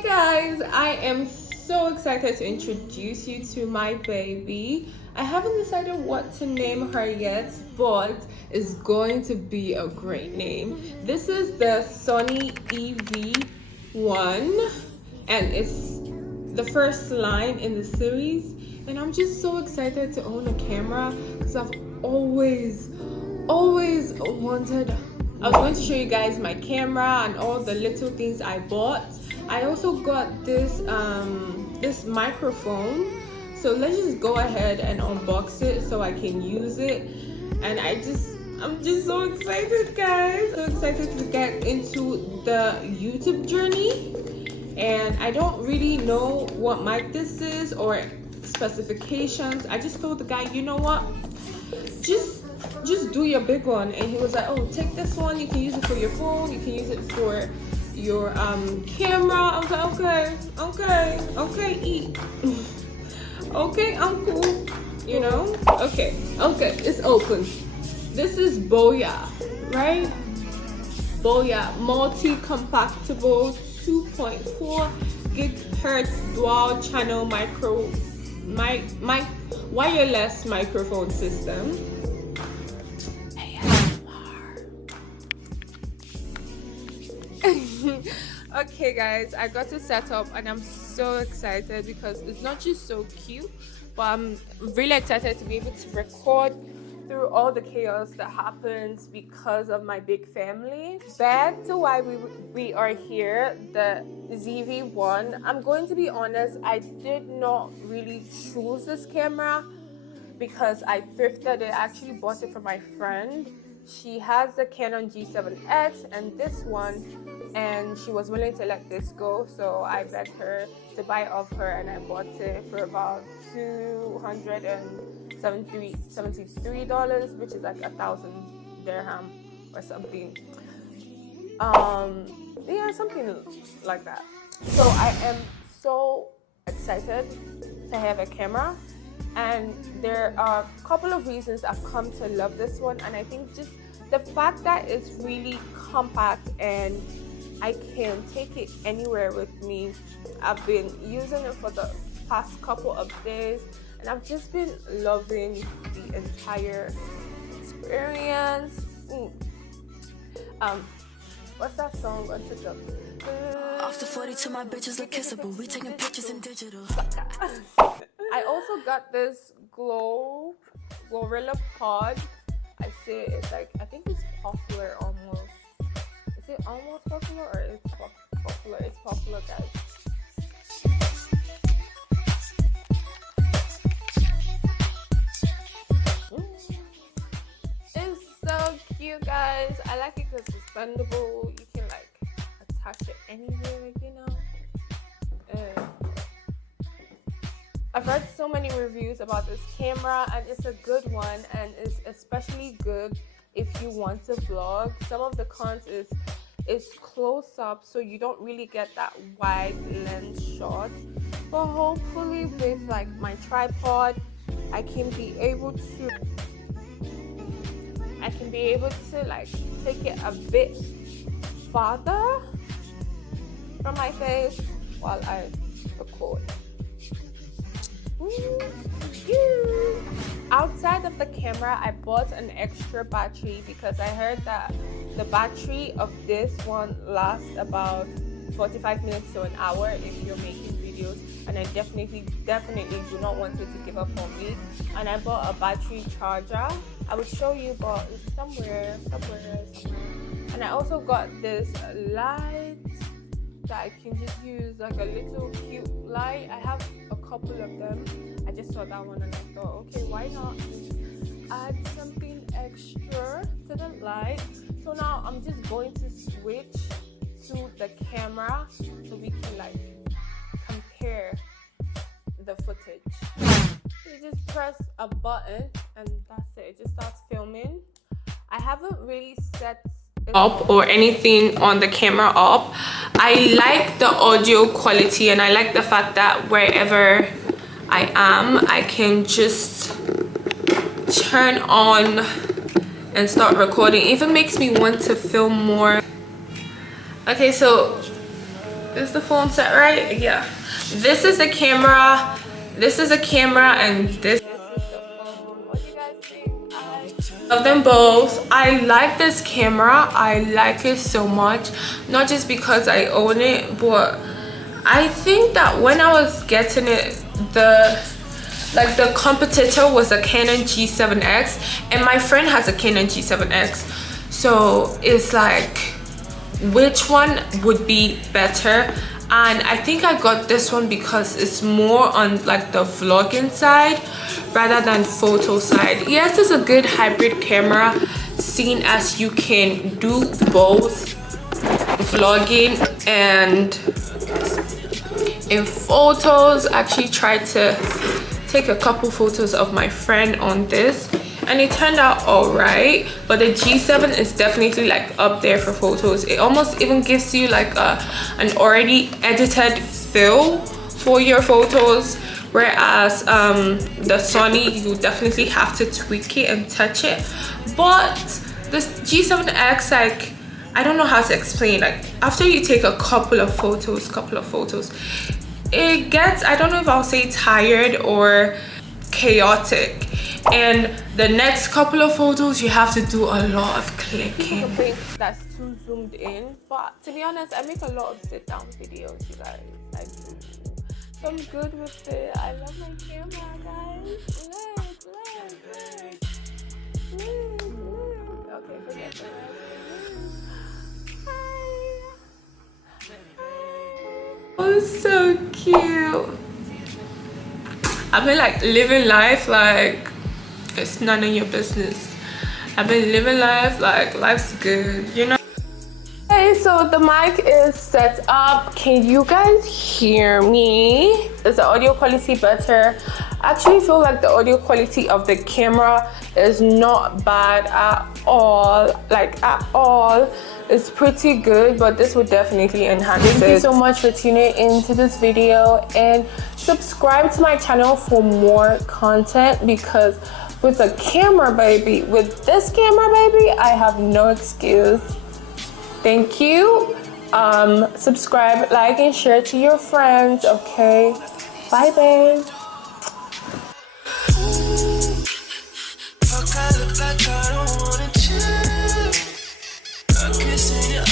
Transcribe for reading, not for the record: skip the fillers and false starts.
Hi guys, I am so excited to introduce you to my baby. I haven't decided what to name her yet, but it's going to be a great name. This is the Sony EV-1 and it's the first line in the series, and I'm just so excited to own a camera because I've always wanted. I was going to show you guys my camera and all the little things I bought. I also got this this microphone, so let's just go ahead and unbox it so I can use it. And I'm just so excited, guys. So excited to get into the YouTube journey. And I don't really know what mic this is or specifications. I just told the guy, you know what, just do your big one. And he was like, oh, take this one, you can use it for your phone, you can use it for your camera. I was like, okay, eat. Okay, I'm cool, you know. Okay, it's open. This is Boya, right? Boya multi-compactable 2.4 gigahertz dual channel wireless microphone system. Okay guys, I got to set up and I'm so excited because it's not just so cute, but I'm really excited to be able to record through all the chaos that happens because of my big family. Back to why we are here, the ZV-1. I'm going to be honest, I did not really choose this camera because I thrifted it. I actually bought it from my friend. She has the Canon G7X and this one, and she was willing to let this go, so I begged her to buy it off her, and I bought it for about $273, which is like 1,000 dirham or something. Yeah, something like that. So I am so excited to have a camera, and there are a couple of reasons I've come to love this one. And I think just the fact that it's really compact and I can take it anywhere with me. I've been using it for the past couple of days and I've just been loving the entire experience. What's that song on TikTok? After 42, my bitches look kissable. We taking pictures in digital. I also got this Gorilla Pod. I say it's like, I think it's popular almost. Is it almost popular or it's popular? It's popular, guys. It's so cute, guys. I like it because it's bendable. You can like attach it anywhere, you know. I've read so many reviews about this camera and it's a good one, and it's especially good if you want to vlog. Some of the cons is it's close up, so you don't really get that wide lens shot, but hopefully with like my tripod I can be able to like take it a bit farther from my face while I record. Outside of the camera, I bought an extra battery because I heard that the battery of this one lasts about 45 minutes to an hour if you're making videos, and I definitely do not want it to give up on me. And I bought a battery charger. I would show you, but it's somewhere. And I also got this light that I can just use, like a little cute light. I have a couple of them. I just saw that one and I thought, okay, why not add something extra to the light? So now I'm just going to switch to the camera so we can like compare the footage. So you just press a button and that's it. It just starts filming. I haven't really set up or anything on the camera up. I like the audio quality and I like the fact that wherever I am, I can just turn on and start recording. It even makes me want to film more. Okay, so Is the phone set right? Yeah. This is the camera. This is a camera, and this is the phone. What do you guys think? I love them both. I like this camera. I like it so much. Not just because I own it, but I think that when I was getting it, the competitor was a Canon G7X, and my friend has a Canon G7X. So it's like, which one would be better? And I think I got this one because it's more on like the vlogging side rather than photo side. Yes, it's a good hybrid camera, seeing as you can do both vlogging and in photos. I actually tried to take a couple photos of my friend on this, and it turned out all right. But the G7 is definitely like up there for photos. It almost even gives you like an already edited feel for your photos, whereas the Sony, you definitely have to tweak it and touch it. But this G7X, like, I don't know how to explain, like after you take a couple of photos, it gets, I don't know if I'll say tired or chaotic, and the next couple of photos you have to do a lot of clicking. That's too zoomed in, but to be honest, I make a lot of sit down videos, you guys. I do. So I'm good with it. I love my camera, guys. Look. Okay, forget that. Oh, so cute. I've been like living life like it's none of your business. I've been living life like life's good, you know. Okay, so the mic is set up. Can you guys hear me? Is the audio quality better? I actually feel like the audio quality of the camera is not bad at all, like at all. It's pretty good, but this would definitely enhance it. Thank you so much for tuning into this video, and subscribe to my channel for more content, because with a camera, baby, with this camera, baby, I have no excuse. Thank you. Subscribe, like, and share to your friends, okay? Bye, babe. Fuck, I look like I don't wanna chill. I kiss in your